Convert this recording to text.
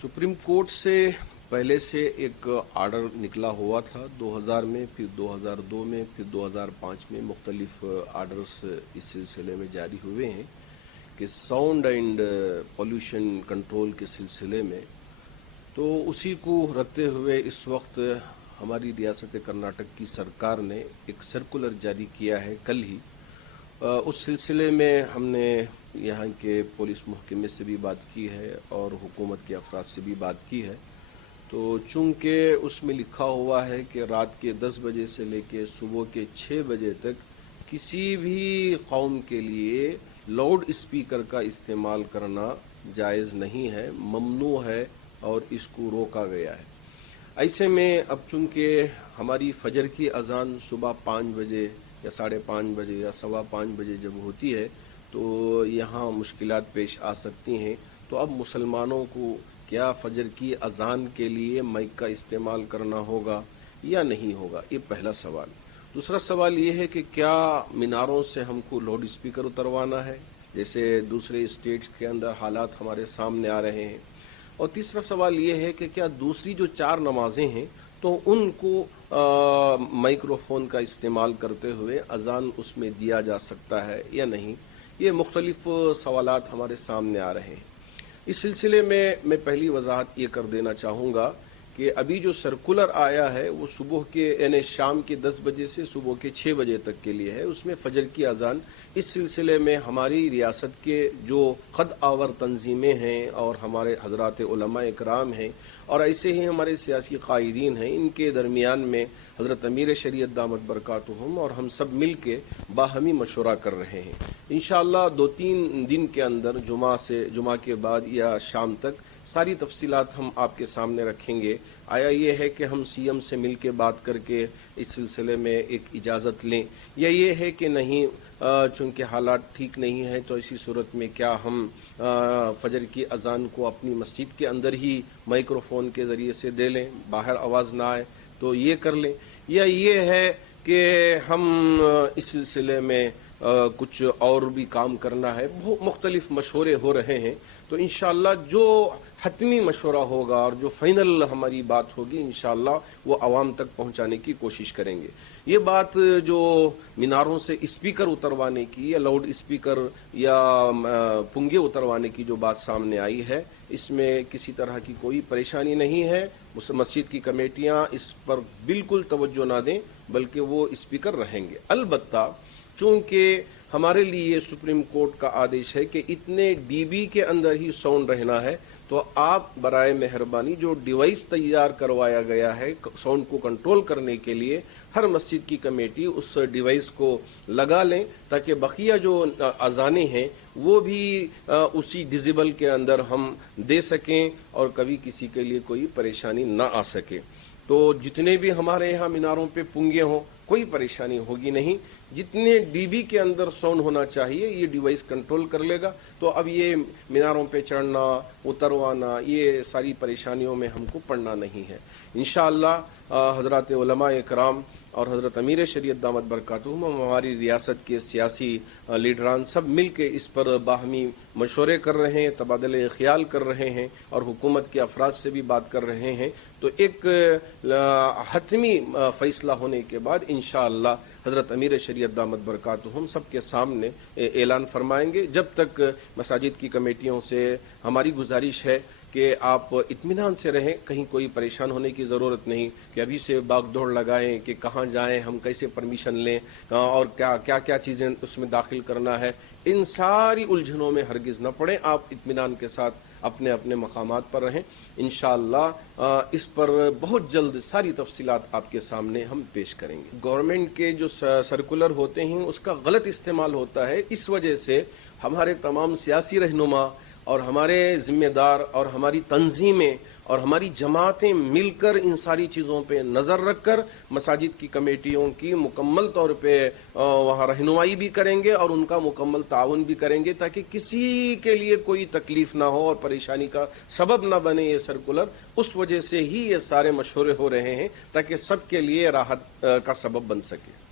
Supreme court से पहले से एक आर्डर निकला हुआ था 2000 में, फिर 2002 में, फिर 2005 में मुख्तलिफ आर्डर्स इस सिलसिले में जारी हुए हैं कि साउंड एंड पोल्यूशन कंट्रोल के सिलसिले में। तो उसी को रखते हुए इस वक्त हमारी रियासत कर्नाटक की सरकार ने एक सर्कुलर जारी किया है कल ही। उस सिलसिले में हमने यहाँ के पुलिस महकमे से भी बात की है और हुकूमत के अफराद से भी बात की है। तो चूंकि उसमें लिखा हुआ है कि रात के 10 बजे से लेकर सुबह के 6 बजे तक किसी भी कौम के लिए लाउड स्पीकर का इस्तेमाल करना जायज़ नहीं है, ममनू है और इसको रोका गया है। ऐसे में अब चूंकि हमारी फजर की अजान सुबह 5 बजे या 5:30 बजे या 5:15 बजे जब होती है तो यहाँ मुश्किलात पेश आ सकती हैं। तो अब मुसलमानों को क्या फजर की अजान के लिए माइक का इस्तेमाल करना होगा या नहीं होगा, ये पहला सवाल। दूसरा सवाल ये है कि क्या मीनारों से हमको लाउड स्पीकर उतरवाना है, जैसे दूसरे स्टेट्स के अंदर हालात हमारे सामने आ रहे हैं। और तीसरा सवाल ये है कि क्या दूसरी जो 4 नमाजें हैं तो उनको माइक्रोफोन का इस्तेमाल करते हुए अजान उसमें दिया जा सकता है या नहीं। ये मुख्तलिफ सवालात हमारे सामने आ रहे हैं। इस सिलसिले में मैं पहली वजाहत ये कर देना चाहूँगा कि अभी जो सर्कुलर आया है वो सुबह के यानी शाम के 10 बजे से सुबह के 6 बजे तक के लिए है। उसमें फजर की अजान इस सिलसिले में हमारी रियासत के जो कद आवर तंजीमें हैं और हमारे हजरात उलमा इकराम हैं और ऐसे ही हमारे सियासी कायदीन हैं, इनके दरमियान में हज़रत अमीर शरीयत दामत बरकातुहुम और हम सब मिल के बाहमी मशवरा कर रहे हैं। इंशाअल्लाह 2-3 दिन के अंदर जुमा के बाद या शाम तक सारी तफसीलात हम आपके सामने रखेंगे। आया ये है कि हम सीएम से मिल के बात करके इस सिलसिले में एक इजाज़त लें, या ये है कि नहीं चूँकि हालात ठीक नहीं है तो इसी सूरत में क्या हम फजर की अजान को अपनी मस्जिद के अंदर ही माइक्रोफोन के ज़रिए से दे लें, बाहर आवाज़ ना आए तो ये कर लें, या ये है कि हम इस सिलसिले में कुछ और भी काम करना है। बहुत मुख्तलिफ मशवरे हो रहे हैं। तो इंशाअल्लाह जो हतमी मशवरा होगा और जो फाइनल हमारी बात होगी इंशाअल्लाह वो आवाम तक पहुंचाने की कोशिश करेंगे। ये बात जो मीनारों से स्पीकर उतरवाने की या लाउड स्पीकर या पुंगे उतरवाने की जो बात सामने आई है, इसमें किसी तरह की कोई परेशानी नहीं है। मस्जिद की कमेटियां इस पर बिल्कुल तवज्जो ना दें, बल्कि वो स्पीकर रहेंगे। अलबत्ता चूंकि हमारे लिए सुप्रीम कोर्ट का आदेश है कि इतने डीबी के अंदर ही साउंड रहना है, तो आप बराए मेहरबानी जो डिवाइस तैयार करवाया गया है साउंड को कंट्रोल करने के लिए, हर मस्जिद की कमेटी उस डिवाइस को लगा लें ताकि बकिया जो अजानें हैं वो भी उसी डिजिबल के अंदर हम दे सकें और कभी किसी के लिए कोई परेशानी ना आ सके। तो जितने भी हमारे यहाँ मीनारों पे पुंगे हों कोई परेशानी होगी नहीं। जितने डीबी के अंदर साउंड होना चाहिए ये डिवाइस कंट्रोल कर लेगा। तो अब ये मीनारों पे चढ़ना उतरवाना ये सारी परेशानियों में हमको पड़ना नहीं है। इंशाअल्लाह हजरत उलमा इकराम और हज़रत अमीर शरीयत दामत बरकातुहुम हमारी रियासत के सियासी लीडरान सब मिल के इस पर बाहमी मशवरे कर रहे हैं, तबादले ख्याल कर रहे हैं और हुकूमत के अफराद से भी बात कर रहे हैं। तो एक हतमी फ़ैसला होने के बाद इंशाअल्लाह हज़रत अमीर शरीयत दामत बरकातुहुम सबके सामने ऐलान फरमाएंगे। जब तक मसाजिद की कमेटियों से हमारी गुजारिश है कि आप इत्मीनान से रहें, कहीं कोई परेशान होने की ज़रूरत नहीं कि अभी से भाग-दौड़ लगाएं कि कहाँ जाएं, हम कैसे परमिशन लें और क्या चीज़ें उसमें दाखिल करना है। इन सारी उलझनों में हरगिज़ न पड़ें, आप इत्मीनान के साथ अपने अपने मकामात पर रहें। इंशाअल्लाह इस पर बहुत जल्द सारी तफसीलात आपके सामने हम पेश करेंगे। गवर्नमेंट के जो सर्कुलर होते हैं उसका गलत इस्तेमाल होता है, इस वजह से हमारे तमाम सियासी रहनुमा और हमारे जिम्मेदार और हमारी तंजीमें और हमारी जमातें मिलकर इन सारी चीज़ों पे नज़र रखकर मसाजिद की कमेटियों की मुकम्मल तौर पे वहाँ रहनुमाई भी करेंगे और उनका मुकम्मल ताउन भी करेंगे ताकि किसी के लिए कोई तकलीफ ना हो और परेशानी का सबब ना बने ये सर्कुलर। उस वजह से ही ये सारे मशवरे हो रहे हैं ताकि सबके लिए राहत का सबब बन सके।